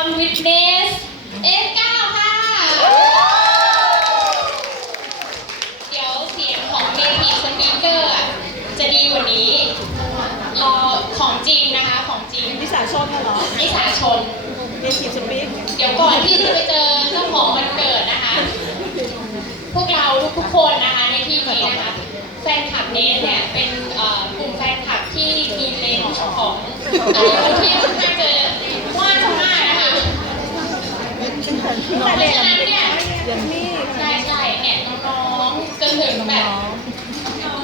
Tom Witness F9 ค่ะ เดี๋ยวเสียงของ Native Speaker อะจะดีกว่านี้รอของจริงนะคะของจริงวิสาชนน่ะเหรอนิสาชนเนทีฟสปีกเดี๋ยวก่อนที่จะไปเจอเจ้าของวันเกิดนะคะ พวกเราทุกๆคนนะคะในที่นี้นะคะแฟนคลับเนสเนี่ยเป็นเอ่อกลุ่มแฟนคลับที่มีเลนส์ของอายุที่ค่อนข้างจะกว้างมากนะคะ เพราะฉะนั้นเนี่ยเดือนนี้ใช่ใช่เนี่ยน้องๆจนถึงแบบ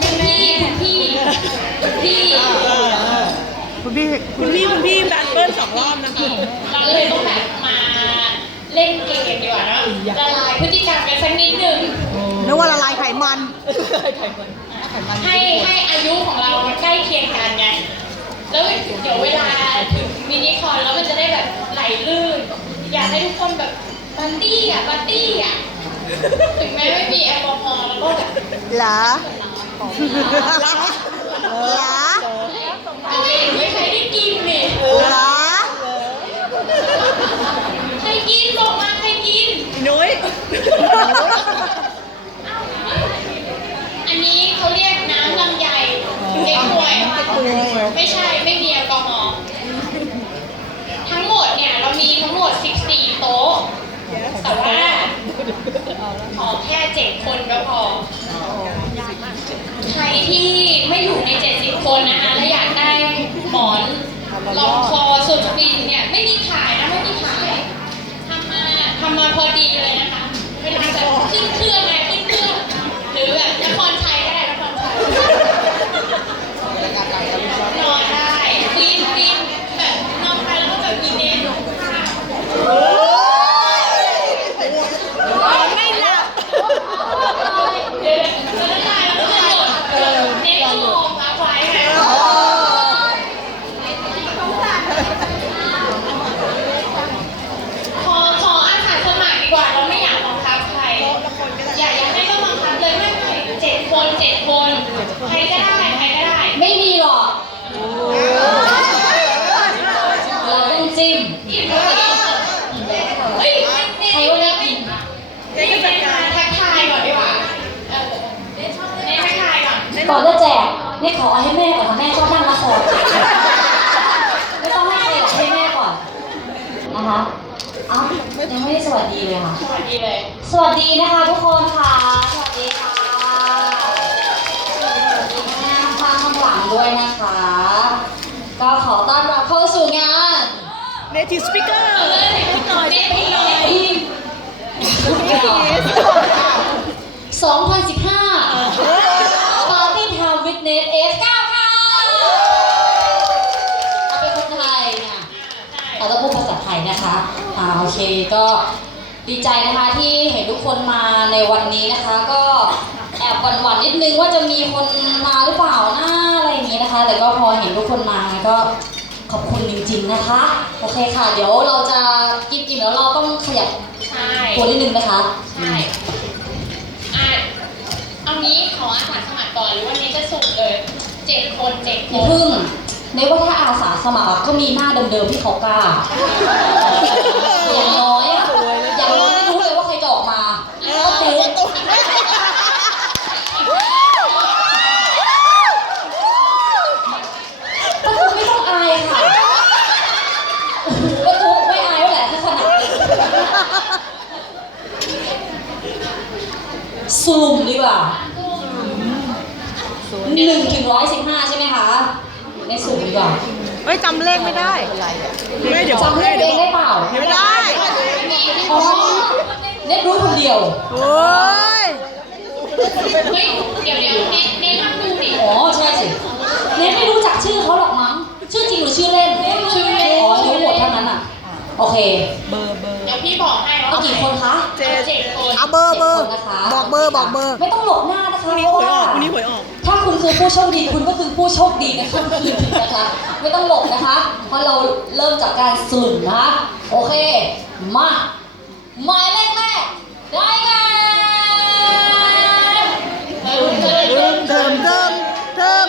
คุณพี่คุณพี่คุณพี่คุณพี่คุณพี่คุณพี่แบทเบิลสองรอบนะคะเราเลยต้องแบบมาเล่นเกมดีกว่าเนอะละลายพฤติกรรมกันสักนิดหนึ่งนึกว่าละลายไขมันให้ให้อายุของเรามันใกล้เคียงกันไงแล้วเดี๋ยวเวลาถึงมินิคอนแล้วมันจะได้แบบไหลลื่น อยากให้ทุกคนแบบ ปาร์ตี้อะปาร์ตี้อะถึงแม้ไม่มีแอลกอฮอล์แล้วก็แบบเหรอเหรอก็ไม่เห็นไม่ใครได้กินนี่เหรอใครกินบอกมาใครกินนุ้ยอันนี้เขาเรียกน้ำลำไยเด็กป่วยไม่ใช่ไม่มีแอลกอฮอล์ทั้งหมดเนี่ยเรามีทั้งหมด 14 โต๊ะ แต่ว่าขอแค่7คนก็พอ ใครที่ไม่อยู่ใน 70 คนนะคะและอยากได้หมอนรองคอสุดบินเนี่ยไม่มีขายนะไม่มีขายทำมาทำมาพอดีเลยนะคะเวลาแบบขึ้นเครื่องไงขึ้นเครื่องหรือแบบนครชัยก็ได้นครชัยนอนได้ปีนปีนแบบนอนไปแล้วก็แบบมีเน้นค่ะ ไม่หลับ เดี๋ยวจะได้ได้แล้วก็จะหมดเน้นก็มองรับไว้ไง ขอขออาสาสมัครดีกว่าเราไม่อยากบังคับใคร อยากอยากให้ก็บังคับเลยไม่ไม่เจ็ดคนเจ็ดคนใครก็ได้ใครก็ได้ ไม่มีหรอกเราต้องจิ้มอิ่มแล้วเฮ้ยใครว่าได้กินนี่เป็นการทักทายก่อนดีกว่าเออเนี่ยทักทายก่อน ก่อนจะแจกนี่ขอให้แม่ก่อนค่ะแม่ชอบนั่งละครไม่ต้องให้ใครหรอกให้แม่ก่อนนะคะเอ้ายังไม่ได้สวัสดีเลยค่ะ สวัสดีเลย สวัสดีนะคะทุกคนค่ะ สวัสดีค่ะสวัสดีแม่ข้างข้างหลัง ด้วยนะคะ ก็ขอต้อนรับเข้าสู่งานเนทีฟสปีกเกอร์เอาเลยหน่อยนิดหน่อยที่2015 Party Town Witness F9 ค่ะเอาเป็นคนไทยเนี่ยเราต้องพูดภาษาไทยนะคะอ่าโอเคก็ดีใจนะคะที่เห็นทุกคนมาในวันนี้นะคะ ก็แอบหวั่นๆนิดนึงว่าจะมีคนมาหรือเปล่านะอะไรอย่างนี้นะคะ แต่ก็พอเห็นทุกคนมาก็ขอบคุณจริงๆนะคะ โอเคค่ะ เดี๋ยวเราจะกินอิ่มแล้วเราต้องขยับใช่ตัวนิดนึงนะคะ ใช่อะเอางี้ขออาสาสมัครก่อนหรือว่านี้จะสุ่มเลยเจ็ดคนเจ็ดคอย่าน พึ่งในว่าถ้าอาสาสมัครอะก็มีหน้าเดิมๆที่เขากล้าอย่างน้อยอะอย่างน้อยไม่รู้เลยว่าใครจะออกมาก็ตุ๊กก็ตุ๊กไม่ต้องอายค่ะก็ตุ๊กไม่อายแล้วแหละถ้าขนาดนี้ ซูมดีกว่าหนึ่งถึงร้อยสิบห้าใช่ไหมคะไม่ซูมดีกว่าเฮ้ยจำเลขไม่ได้ไม่เดี๋ยวจำเลขเองได้เปล่าไม่ได้อ๋อเน็ตรู้คนเดียวโอ้ยเฮ้ยเดี๋ยวเดี๋ยวเน้นเน้นทำดูดิอ๋อใช่สิเน็ตไม่รู้จักชื่อเขาหรอกมั้งชื่อจริงหรือชื่อเล่นชื่อเล่นอ๋อรู้หมดเท่านั้นอะโอเค เบอร์เบอร์เดี๋ยวพี่บอกให้ว่าเอากี่คนคะเจ็ดเจ็ดคนเอาเบอร์เบอร์จ็ดคนนะคะ บอกเบอร์บอกเบอร์ ไม่ต้องหลบหน้านะคะพรุ่งนี้เพหราะวยอว่าอกพรุ่งนี้หวยออก ถ้าคุณคือผู้โชคดีคุณก็คือผู้โชคดีในค่ำคืนนี้นะคะ ไม่ต้องหลบนะคะ เพราะเราเริ่มจากการสุ่มนะคะโอเค มาหมายเลขแรกได้แก่เออเออเออเดิมเดิมเดิมเดิม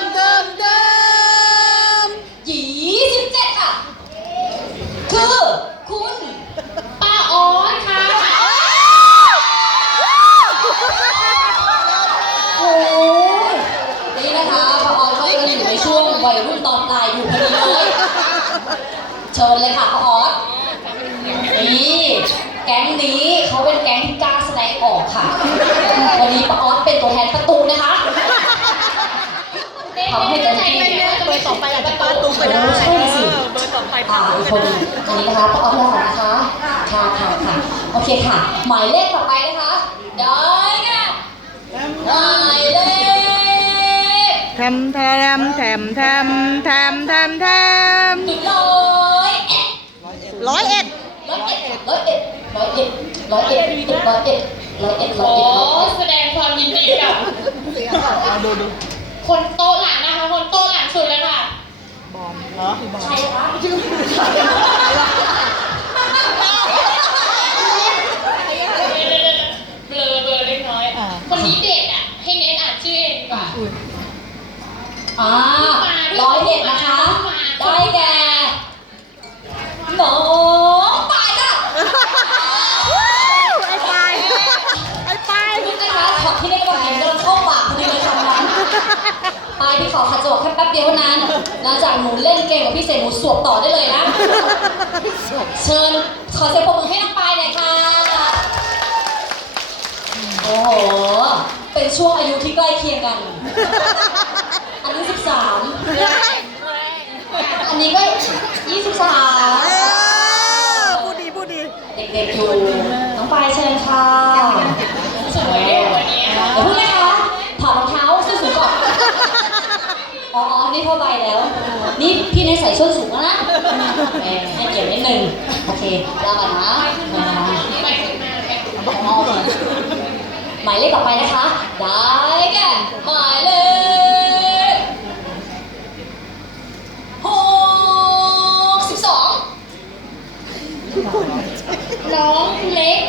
ดี๋ยวรุ่นตอนปลายอยู่พอดีเลยเชิญเลยค่ะพ่อออสนี่แก๊งนี้เขาเป็นแก๊งกล้าแสดงออกค่ะ วันนี้พ่อออสเป็นตัวแทนประตูนะคะทำให้เต็มที่เบอร์ต่อไปอาจจะป้าตุ๊กก็ได้ใช่สิเบอร์ต่อไปป้าอีกคนอันนี้นะคะพ่อออสแล้วนะคะค่ะค่ะค่ะโอเคค่ะ หมายเลขต่อไปนะคะได้ค่ะ ทมแทมแทมแทมแทมแทมแทมหนึ่งร้อยเอ็ดร้อยเอ็ดร้อยเอ็ดร้อยเอ็ดร้อยเอ็ดร้อยเอ็ดร้อยเอ็ดร้อยเอ็ดร้โอ้อยเอ็ดร้อยเอ็ดแสดงความยินดีกับคนโต๊ะหลังนะคะ คนโต๊ะหลังสุดเลยค่ะใครคะ เบลอเบลอเล็กน้อย คนนี้เด็ดอะ ให้เนทอ่านชื่อเองดีกว่า อ่าร้อยเอ็ดนะคะ ได้แก่น้องปายค่ะไอ้ปลายไอ้ปลายคุณนะคะช็อตที่ได้กว่าเห็นกำลังเข้าปากพอดีเลยคำนั้นปายที่ขอขัดจังหวะแค่แป๊บเดียวเท่านั้นหลังจากหนูเล่นเกมกับพี่เสกหนูสวบต่อได้เลยนะ เชิญขอเสียงปรบมือให้น้องปายหน่อยค่ะ โอ้โห เป็นช่วงอายุที่ใกล้เคียงกัน อันนี้13อันนี้ก็23เออพูดดีพูดดี เด็กๆอยู่น้องปายเชิญค่ะสวยด้วยวันนี้เดี๋ยวพูดนะคะถอดรองเท้าส้นสูงก่อนอ๋ออ๋อนี่ผ้าใบแล้ว นี่พี่ในใส่ส้นสูงแล้วนะแหมให้เกียรตินิดนึงโอเคลาก่อนนะมาไปขึ้นมาไปอ๋อโอเคหมายเลขต่อไปนะคะ ได้แก่หมายเลข น้องเล็ก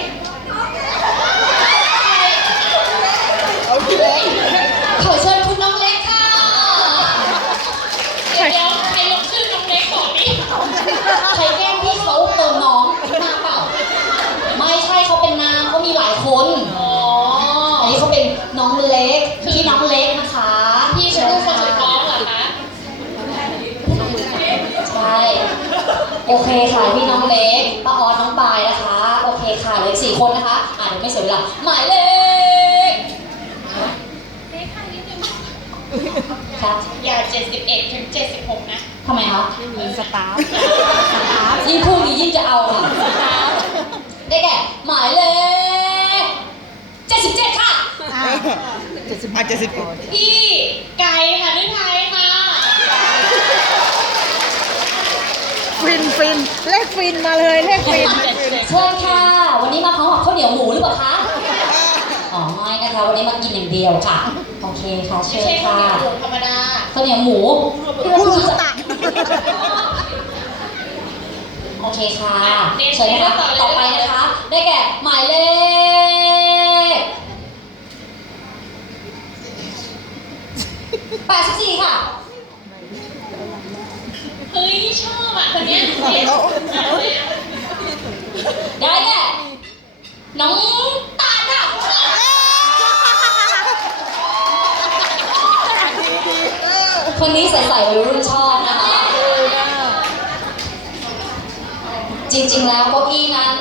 ครับอย่า71 ถึง 76 นะทำไมคะสตาร์ยิ่งพูดดียิ่งจะเอาค่ะได้แก่หมายเลขเจ็ดสิบเจ็ดค่ะ เจ็ดสิบห้าเจ็ดสิบ พี่ไก่ค่ะนึกไทยค่ะ ฟินฟินเลขฟินมาเลยเลขฟิน เชิญค่ะ วันนี้มาพร้อมกับข้าวเหนียวหมูหรือเปล่าคะ อ๋อไม่นะคะ วันนี้มากินอย่างเดียวค่ะ โอเคค่ะไม่เชิญใช่ข้าวค่ะเหนียวหมูธรรมดาข้าวเหนียวหมูพูดรู้ตักโอเคค่ะเชิญนะคะต่อไปนะคะ ได้แก่หมายเลขแปดสิบสี่ค่ะ เฮ้ยชอบอะคนเนี้ยเด็ด ได้แก่น้องตาลค่ะ คนนี้ใส่ใส่วัยรุ่นชอบนะคะ จริงๆแล้วเก้าอี้นั้น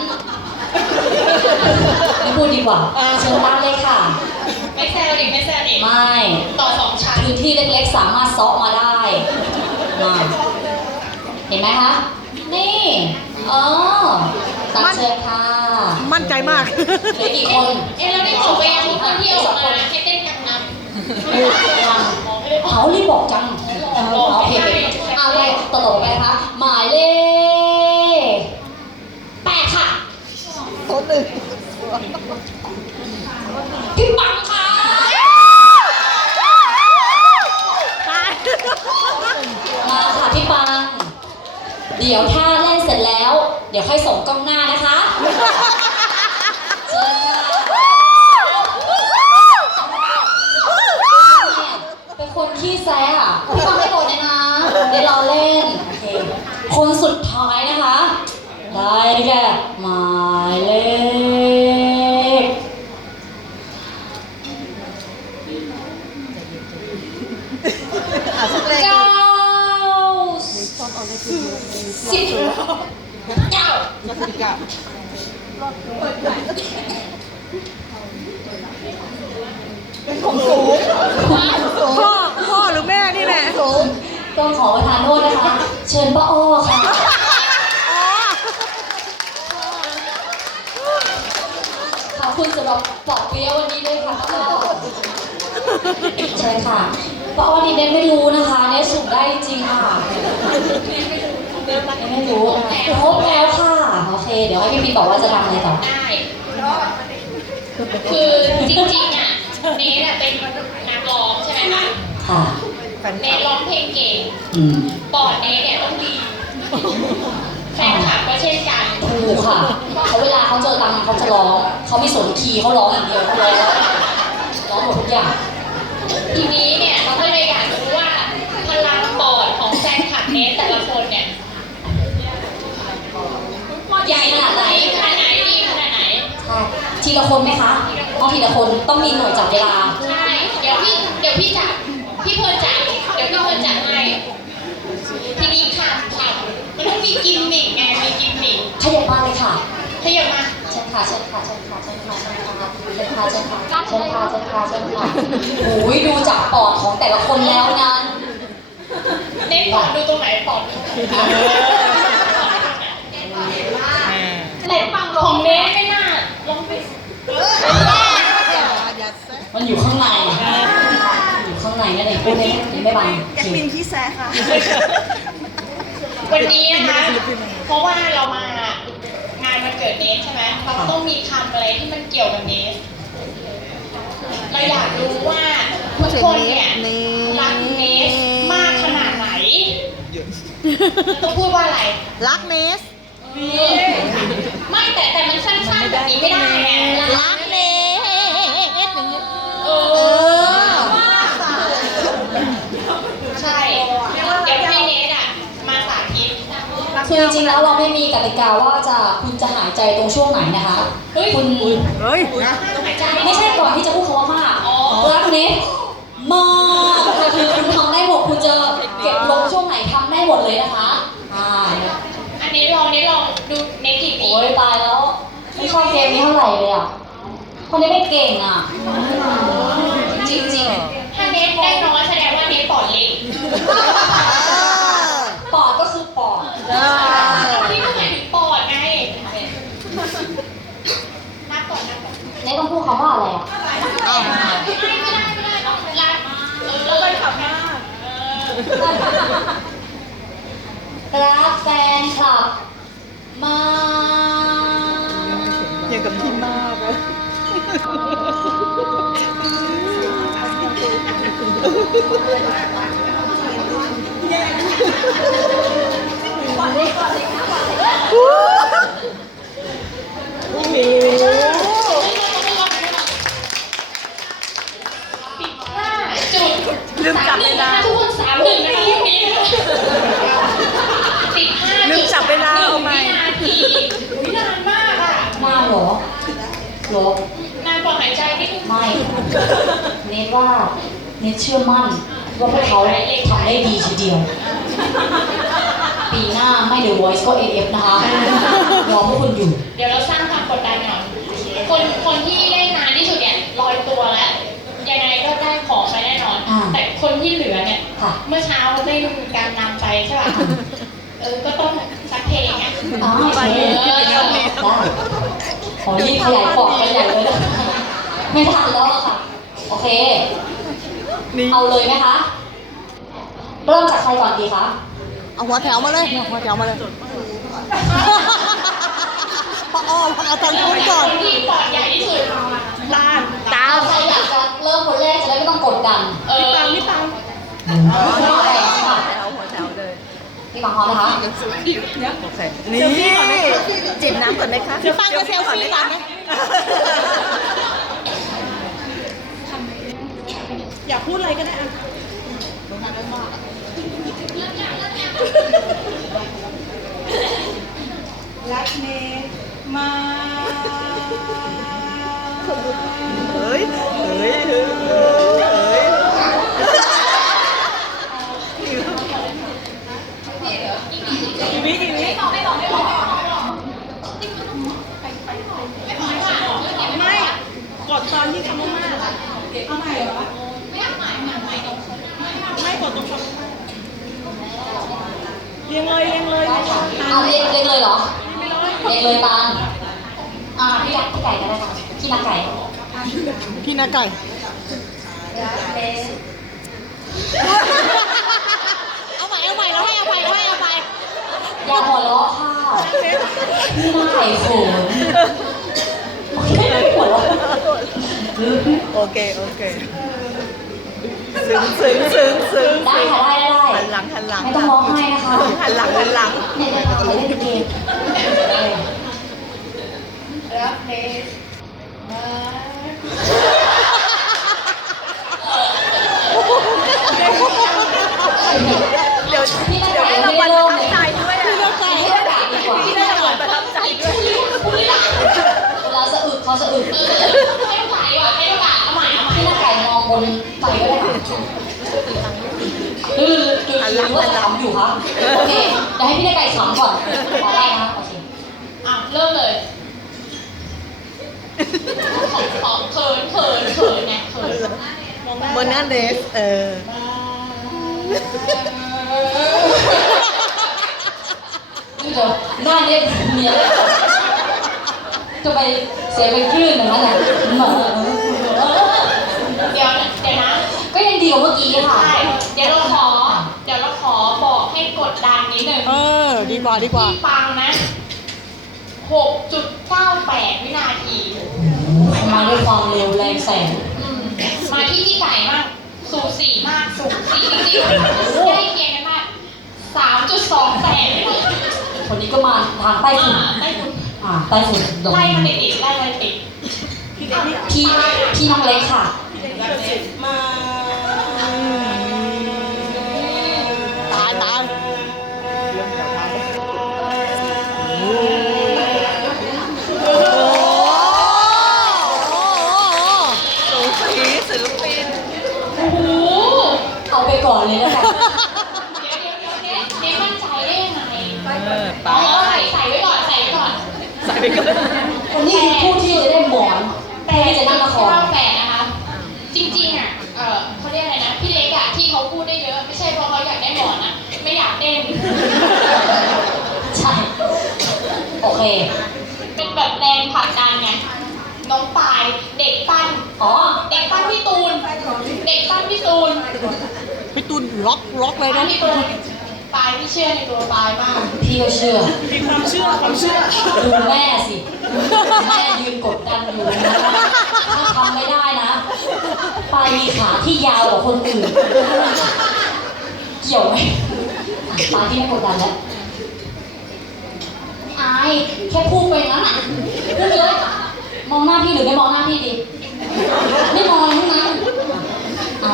ไม่พูดดีกว่าเชิญตั้งเลยค่ะ ไม่แซวดิไม่แซวดิไม่ต่อสองชั้นพื้นที่เล็กๆสามารถเซาะมาได้มาเห็นไหมคะ นี่เออตักเชิญค่ะ มั่นใจมากเหลือกี่คน เอ๊ะเราได้บอกไปยังทุกคนที่ออกมาให้เต้นกังนำยังเขารีบบอกจังอ๋อโอเคโอเคเอาไปต่อต่อไปนะคะหมายเลขแปดค่ะคนหนึ่งพี่ปังค่ะตายมาค่ะพี่ปัง เดี๋ยวถ้าเล่นเสร็จแล้ว เดี๋ยวค่อยส่งกล้องหน้านะคะเชิญค่ะเป็นคนขี้ แซะอะพี่ปังไม่โกรธเลยนะเดี๋ยวรอเล่นโอเคคนสุดท้ายนะคะ ได้แก่หมายเลขอะสักเก้าสิบเก้าพ่อพ่อหรือแม่ นี่แหละต้องขอประทานโทษนะคะ เชิญป้าอ้อค่ะ ขอบคุณสำหรับปอกเปี๊ยะวันนี้ด้วยค่ะใช่ค่ะป้าอ้อนี่เน้นไม่รู้นะคะเนี่ยสุ่มได้จริงค่ะเน้นไม่รู้ครบแล้วค่ะ โอเค เดี๋ยวให้พี่ปีบอกว่าจะทำอะไรต่อ ได้คือจริงๆอะเนทอะเป็นนักร้องใช่ไหมคะค่ะ เนทร้องเพลงเก่งอืมปอดเนทเนี่ยต้องดีแฟนคลับก็เช่นกันถูกค่ะเขาเวลาเขาเจอตังเขาจะร้องเขาไม่สนคีย์เขาร้องอย่างเดียวเขาร้องร้องหมดทุกอย่าง ทีนี้เนี่ยเราก็เลยอยากรู้ว่าพลังปอดของแฟนคลับเนทแต่ละคนเนี่ยใหญ่ขนาดไหนขนาดไหนดีขนาดไหน ใช่ทีละคนไหมคะต้องทีละคนต้องมีหน่วยจับเวลา ใช่ เดี๋ยวพี่ เดี๋ยวพี่จับ พี่เพิร์นจับเดี๋ยวพี่เพิร์นจับให้ทีนี้ค่ะค่ะมันต้องมีกิมมิกไงมีกิมมิกขยับมาเลยค่ะขยับมาเชิญค่ะเชิญค่ะเชิญค่ะเชิญค่ะเชิญค่ะเชิญค่ะเชิญค่ะเชิญค่ะเชิญค่ะเชิญค่ะโอ้ยดูจากปอดของแต่ละคนแล้วนั้นเน้นปอดดูตรงไหนปอดดูตรงไหนไหนฟังของเน้นไม่น่าลองไปมันอยู่ข้างในอยู่ข้างในนั่นเองพูดได้ไม่บังแกปินขี้แซะค่ะ วันนี้นะคะ เพราะว่าเรามางานวันเกิดเนสใช่ไหมเราต้องมีคำอะไรที่มันเกี่ยวกับเนส เราอยากรู้ว่าทุกคนเนี่ยรักเนสมากขนาดไหนต้องพูดว่าอะไร รักเนส ไม่แต่แต่มันสั้นๆแบบนี้ไม่ได้ไงรักเนสเออใช่เดี๋ยวให้เนสอะมาสาธิต คือจริงๆแล้วเราไม่มีกติกาว่าจะคุณจะหายใจตรงช่วงไหนนะคะเฮ้ยคุณเฮ้ยหายใจไม่ใช่ก่อนที่จะพูดคำว่ามากอ๋อรักเน็ตมากคือคุณทำได้หมดคุณจะเก็บลงช่วงไหนทำได้หมดเลยนะคะอ่าอันนี้ลองนี่ลองดูเนสกี่ปีโอ้ยตายแล้วไม่ชอบเกมนี้เท่าไหร่เลยอะคนนี้ไม่เก่งอะจริงถ้าเนสได้น้อยแสดงว่าเนสปอดเล็ก คำว่าอะไรอะไม่ได้ไม่ได้ไปข่าวบ้าครักแฟนคลับมากอย่างกับที่มากอะโอ้โห ลืมจับเวลา ทุกคนสามหนึ่งนะคะพวกนี้สิบห้าลืมจับเวลาหนึ่เอางใหม่ วินาทีวินานมากอะนานเหรอเหรอ นานกว่าหายใจนิดนึงไม่ เน็ตว่า เน็ตเชื่อมั่นว่าพวกเขาทำได้ดีทีเดียว ปีหน้าไม่ The Voice ก็ AF นะคะรอพวกคุณอยู่ เดี๋ยวเราสร้างความกดดันก่อนคนคนที่ได้นานที่สุดเนี่ยลอยตัวแล้ว ยังไงก็ได้ของไปแน่นอนอ่า แต่คนที่เหลือเนี่ย ค่ะ เมื่อเช้าได้ดูการนำไปใช่ป่ะ เออ ก็ต้องสักเพลงอะอ๋อโอเคเออได้ขอรีบขยายปอกไปใหญ่เลยนะไม่ทันแล้วอะค่ะ โอเค เอาเลยไหมคะ เริ่มจากใครก่อนดีคะ เอาหัวแถวมาเลยหัวแถวมาเลยปะอ้อมเอาทางเรานู้นอยากก่อน คนที่ปอดใหญ่ที่สุด ไม่ต้องกดดันเออพี่ปังไม่เอาแล้วค่ะหัวแถวเลยพี่บังพร้อมนะคะนี่จิบน้ำก่อนไหมคะพี่ปังจะเซลฟี่ก่อนไหมอยากพูดอะไรก็ได้อะรักเนมาเฮ้ย เฮ้ย นที่ทำมาล่ะเอาใหม่เหรอ ไม่เอาใหม่ใหม่ใหม่ยตรงไม่กดตรงคำเรียงเลยเรียงเลยได้องตเรียงเลยเหรอเรียงเลยปานอ่าพี่รักพี่ไก่ก็ได้ค่ะพี่นักไก่พี่นาไก่ รักเป็นเอาใหม่เอาใหม่แล้วให้เอาใหม่ให้เอาใหม่อย่าหัวเราะค่ะพี่นัไก่โขนไม่ได้หัวเราะ โอเค โอเคซึ้งซึ้งซึ้งซึ้งได้ค่ะได้ได้หันหลังหันหลังไม่ต้องร้องไห้นะคะหันหลังหันหลังเนี่ยเนี่ยจะเล่นเกมเออรักเนสเดี๋ยวพี่นาเดี๋ยวไก่ให้ไม่รางได้วัลเริ่ประมทัเลบยใจด้วยพี่อะนาไก่ดีกว่าพี่ได้รางวัลประทับใจด้วยเวลาสะอึกเขาสะอึก ก็ได้ค่ะหรือหรือหรือว่าจะขำอยู่คะโอเคเดี๋ยวให้พี่นาไก่ขำก่อนขอได้นะโอเคอะเริ่มเลยขอขอเขินเขินเขินไงเขินเมอนาเดสเออเดี๋ยวหน้าเนี้ยเนียจะไปเสียเป็นคลื่นอย่างนั้นอะ เดี๋ยวนะเดี๋ยวนะ ก็ยัง ดีกว่าเมื่อกี้ค่ะ ใช่เดี๋ยวเราขอ เดี๋ยวเราขอบอกให้กดดันนิดนึงเออ ดีกว่าดีกว่า ที่ปังนะ 6.98 วินาที มาด้วยความเร็วแรงแสง อืมมาที่พี่ไก่มาก สูสีมาก สูสีจริงๆใกล้เคียงกันมาก 3.28วินาทีคนนี้ก็มาทางใต้ฝุ่นอ่าได้คุณอ่าใต้ฝุ่นดงไล่มาติดๆไล่มาติดพี่พี่น้องเล็กค่ะต คนนี้คือผู้ที่จะได้หมอนแต่ที่จะนั่งละครเก้าแปดนะคะ จริงๆอะเออเขาเรียกอะไรนะ พี่เล็กอะที่เขาพูดได้เยอะไม่ใช่เพราะเขาอยากได้หมอนนะไม่อยากเต้น ใช่ โอเค เป็นแบบแรงผลักดันไงน้องปายเด็กปั้นอ๋อ เด็กปั้นพี่ตูน เด็กปั้นพี่ตูนพี่ตุนล็อกล็อกเลยปั้นะนพี่ตูนปายพี่เชื่อในตัวปายมาก พี่ก็เชื่อมีความเชื่อความเชื่อดูแม่สิแม่ยืนกดดันอยู่นะถ้าทำไม่ได้นะปลายมีขาที่ยาวกว่าคนอื่น เกี่ยวไหมปลายที่ไม่กดดันแล้วไม่อายแค่พูดไปนั้นอะพูดเลยมองหน้าพี่หรือไม่มองหน้าพี่ดีไม่มองทั้งนั้นอะ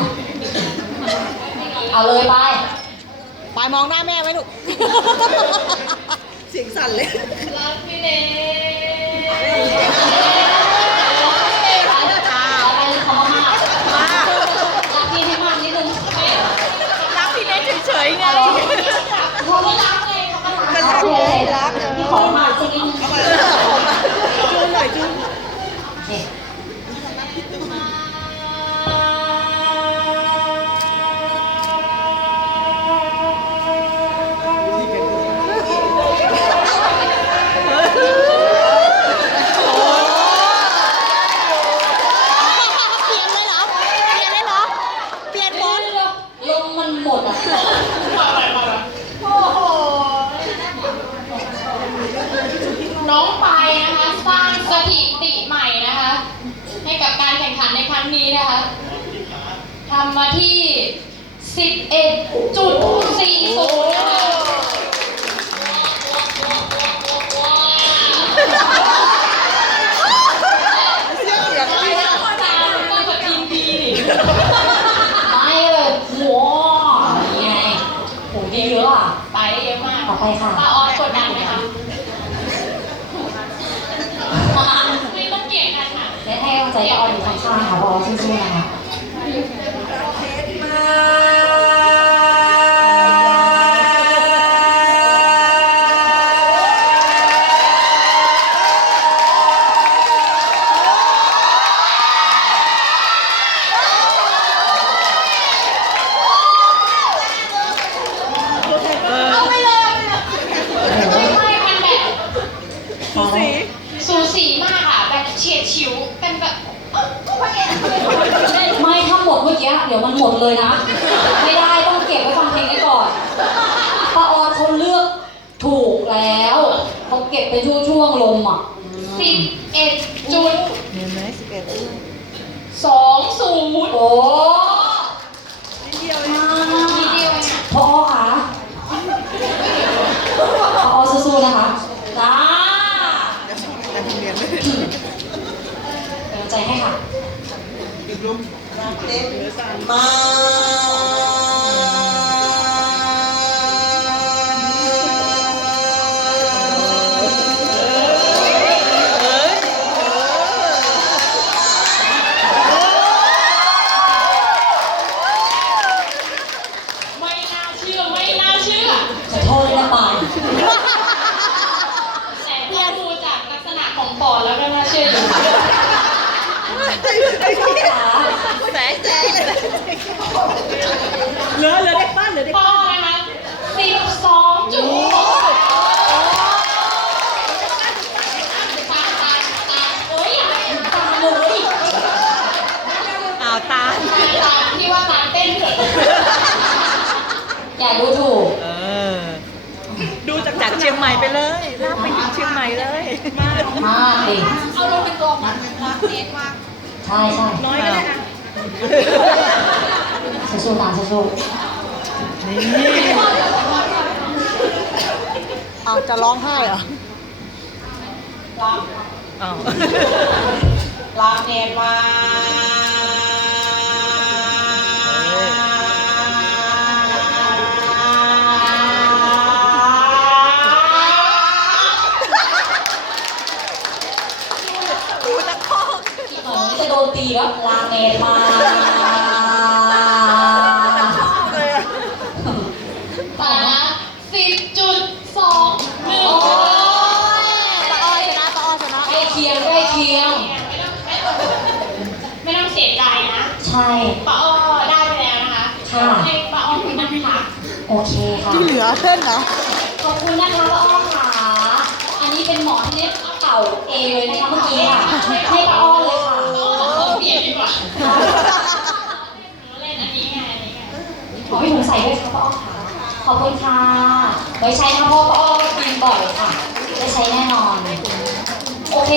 เอาเลยไป ปลายมองหน้าแม่ไว้ลูก เสียงสั่นเลย รักพี่เล็ 11.40นะคะเสียงอะไรไม่อะไม่เลยหัวยังไงโหดีเยอะอะ ไปได้เยอะมากต่อไปค่ะ ป้าออสกดดันไหมคะไม่ต้องเกลียดกันค่ะ และให้กำลังใจป้าออนอยู่ข้างๆค่ะป้าออนสู้ๆนะคะ กี้เดี๋ยวมันหมดเลยนะ ไม่ได้ต้องเก็บไว้ฟังเพลงนี้ก่อนป้าออนเขาเลือกถูกแล้วเขาเก็บเป็นช่วงๆลมอะ สิบเอ็ดจุด เห็นไหมสิบเอ็ด สองศูนย์ โอ้ นิดเดียวเอง มา ทีเดียวเองอะ พอค่ะพอสู้ๆนะคะจ้า แต่ทำเรียนไม่ เป็นกำลังใจให้ค่ะ มาวตาตาตาที่ว่าตาเต้นเถอะอย่าดูถูกเออ ดูจากจากเชียงใหม่ไปเลยลากไปถึงเชียงใหม่เลย มากมากดิเอาลงเป็นตัวมันมาเน็ตมากใช่ใช่น้อยก็ได้ค่ะสู้ๆตามสู้นี่อ้าวจะร้องไห้เหรออ้าวลาเนตมาดู ดนตีแล้วลาเมนมาเลยอะตาสิบจุดสองหนึ่งโอ้ยตาอ้อยชนะตาอ้อยชนะใกล้เคียงใกล้เคียง ไม่ต้องเสียใจนะใช่ป้าอ้อได้ไปแล้วนะคะค่ะ ให้ป้าอ้อคุณนั่งพักโอเคค่ะ ที่เหลือเต้นเหรอ ขอบคุณนะคะป้าอ้อค่ะ อันนี้เป็นหมอที่เน็ตเป่าเองเลยนะคะเมื่อกี้ค่ะ ให้ป้าอ้อเลย ดีกว่าเล่นอันนี้ไงอันนี้ไงขอให้หนูใส่ด้วยค่ะป้าอ้อค่ะขอบคุณค่ะไว้ใช้ค่ะเพราะป้าอ้อกินบ่อยค่ะได้ใช้แน่นอน โอเค